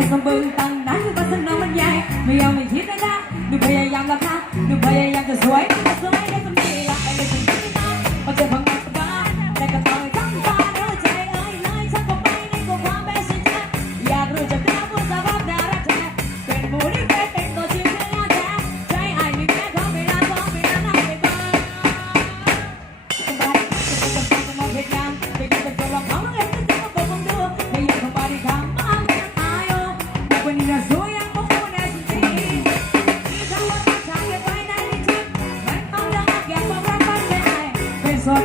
แต่ก็บึงตั้งนั้นก็สนุกมันใหญ่ไม่ยอมไม่คิดนะจ๊ะหนูพยายามแล้วค่ะหนูพยายามจะสวยสวย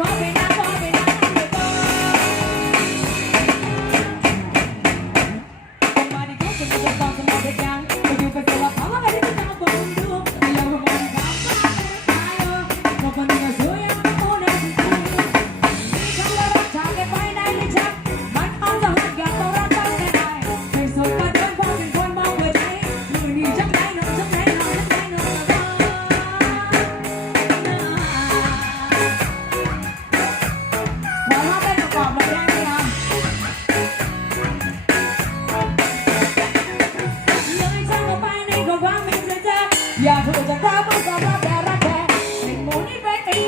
Combinado.